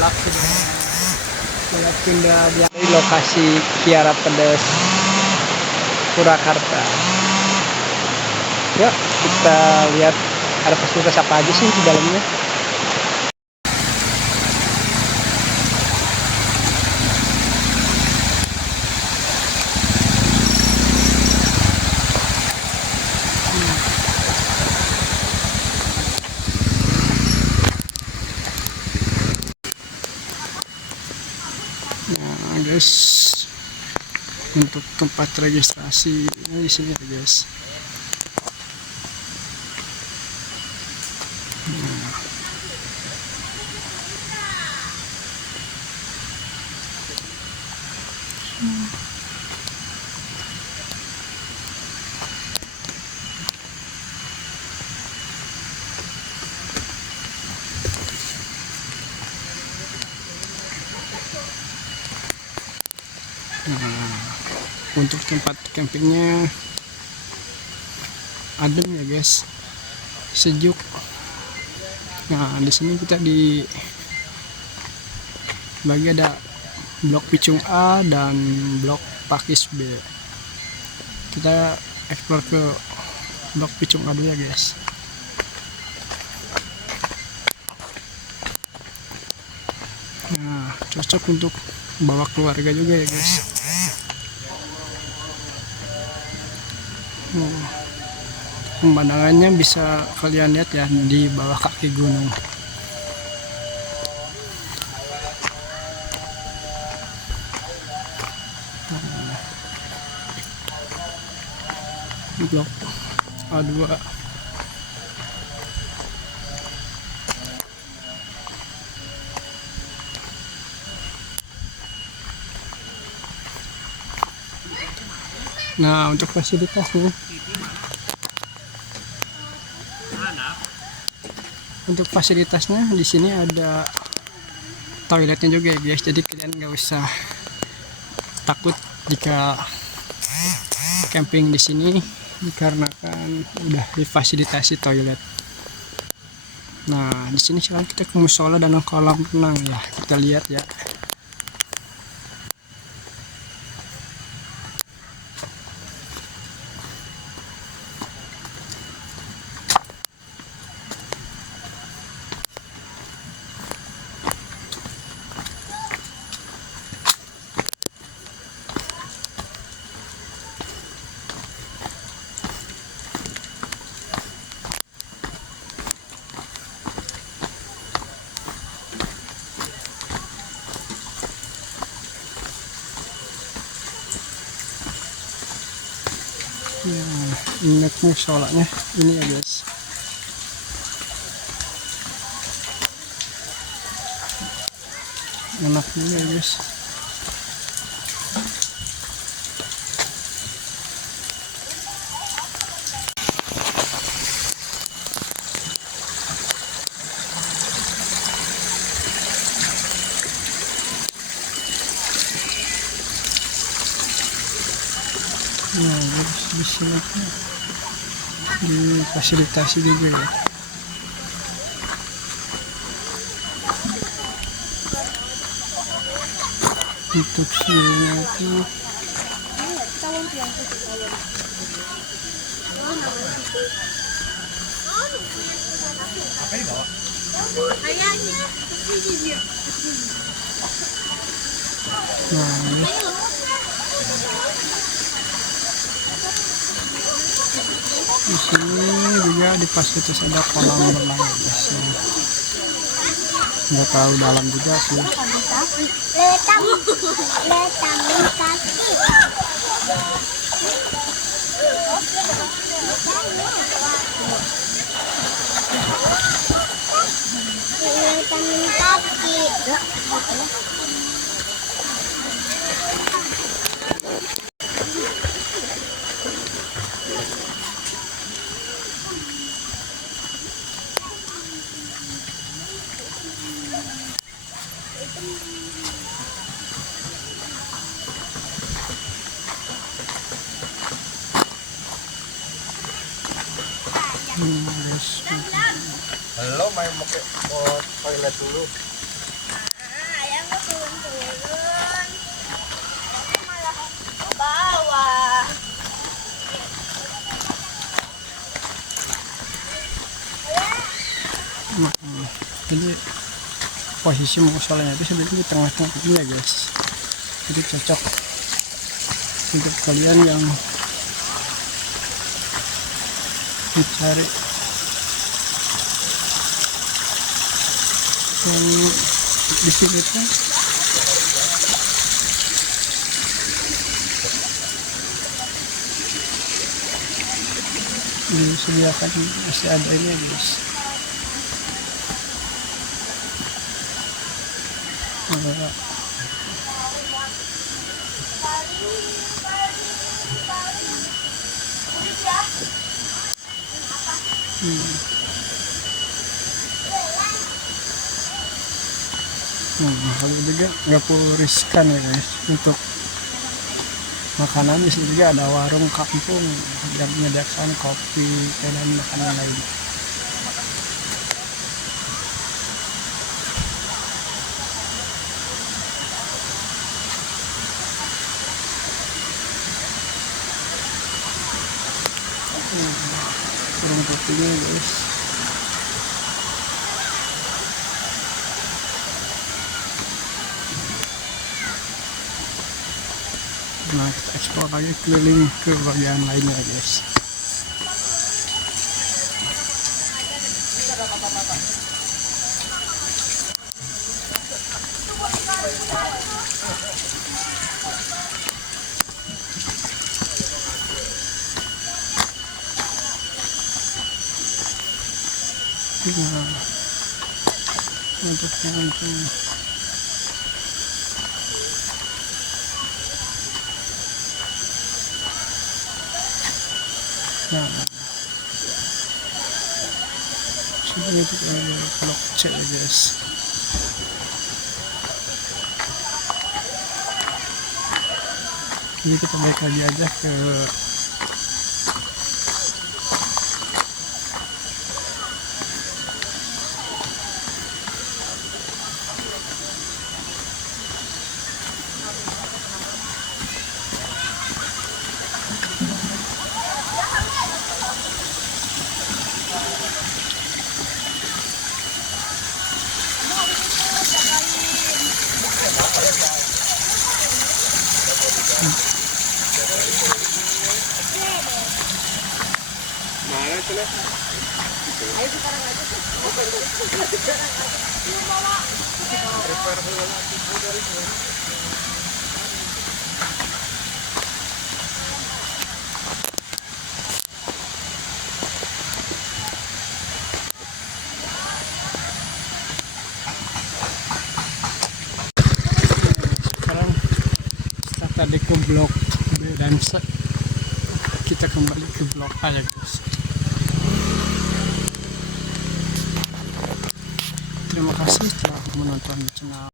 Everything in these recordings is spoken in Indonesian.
balap pindah di lokasi Kiara Pedes Purwakarta. Yuk kita lihat ada fasilitas apa aja sih di dalamnya. Nah guys, untuk tempat registrasi di sini ya guys. Nah, untuk tempat campingnya adem ya guys, sejuk. Nah di sini kita di bagi ada blok Picung A dan blok Pakis B. Kita explore ke blok Picung A dulu ya guys. Nah cocok untuk bawa keluarga juga ya guys. Pemandangannya bisa kalian lihat ya di bawah kaki gunung. Blok A2. Nah untuk fasilitasnya, di sini ada toiletnya juga ya guys, jadi kalian nggak usah takut jika camping di sini dikarenakan udah difasilitasi toilet. Nah di sini sekarang kita ke musola dan kolam renang ya, kita lihat ya. Nah, ingat musolanya ini ya guys. Enak juga ya guys. Nah guys, di sini difasilitasi juga ya. Untuk sini itu di sini juga di fasilitas ada kolam renang guys. Nggak tahu dalam juga sih. Lo main pakai toilet dulu. Jadi posisi musolanya itu sebenarnya di tengah-tengah ini ya guys, jadi cocok untuk kalian yang mencari yang di sini kan disediakan, masih ada ini ya guys. Kalau juga nggak perlu riskan ya guys, untuk makanan di sini juga ada warung kampung yang menyediakan kopi dan makanan lain. Warung kopinya guys. Nah, kita eksplor lagi keliling ke bagian lainnya guys. Untuk yang itu sudah itu blok C ya guys. Ini kita balik lagi aja ke sekarang setelah tadi ke blok B dan C, kita kembali ke blok A ya guys. Terima kasih telah menonton channel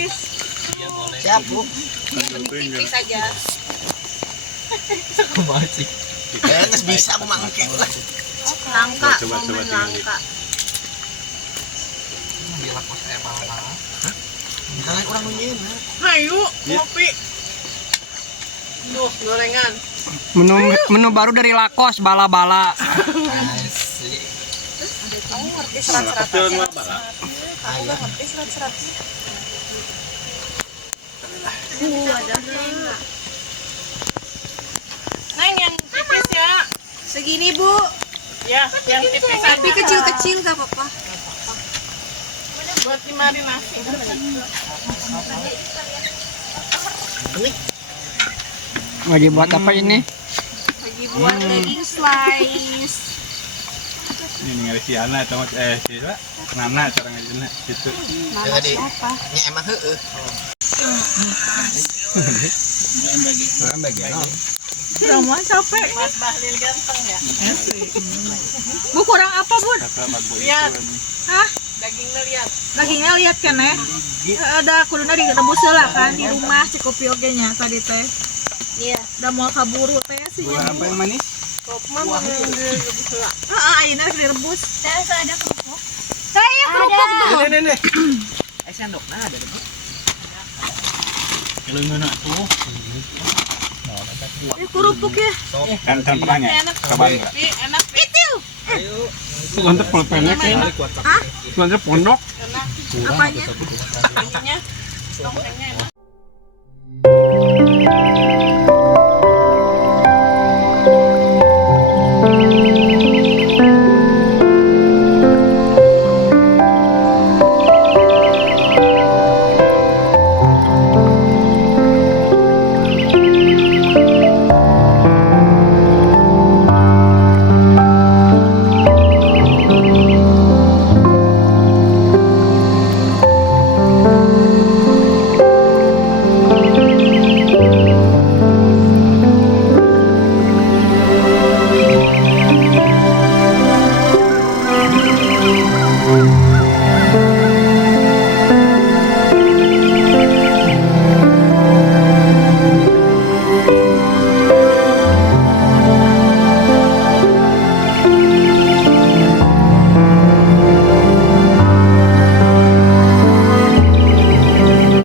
Manis. Siap, Bu. Tipis aja. Nggak bisa aku mangke lah. Langka, momen langka. Gila kok saya malah. Kalian orang nunyin. Ayo, kopi. Duh, gorengan. Menu baru dari Lakos, bala-bala. Asik. Kamu ngerti serat-seratnya? Aku ngerti serat-seratnya. Ada enggak? Neng yang tipis ya. Segini Bu, Ya, yang tipis tapi aja. kecil-kecil gak apa-apa. Buat dimarinasi. Lagi buat apa ini? Lagi buat daging slice. Ini ningali si Ana atau siapa? Nana cara ngajina gitu. Nama Jadi, siapa? ya emang heeh. Rama capek. Mas Bahlil ganteng ya. Bu kurang apa Bu? Lihat, Hah? dagingnya lihat. Dagingnya lihat kan ya? Ada kuduna direbus lah kan di rumah Cikopi oge nya tadi teh. Iya. Udah mau kaburu teh sih. Apa yang manis? Kopma yang direbus lah. Ayeuna direbus. Ada kerupuk. Saya kerupuk tuh. Ini. Sendokna ada Bu. Kalau ngono tuh. Ini kerupuk ya. Kan tanpanya. Kabar enggak? Ih, enak. Itu. Itu kan pulpennya kan. Hah? Itu pondok. Enak. Apanya? Ininya. Tongsengnya enak.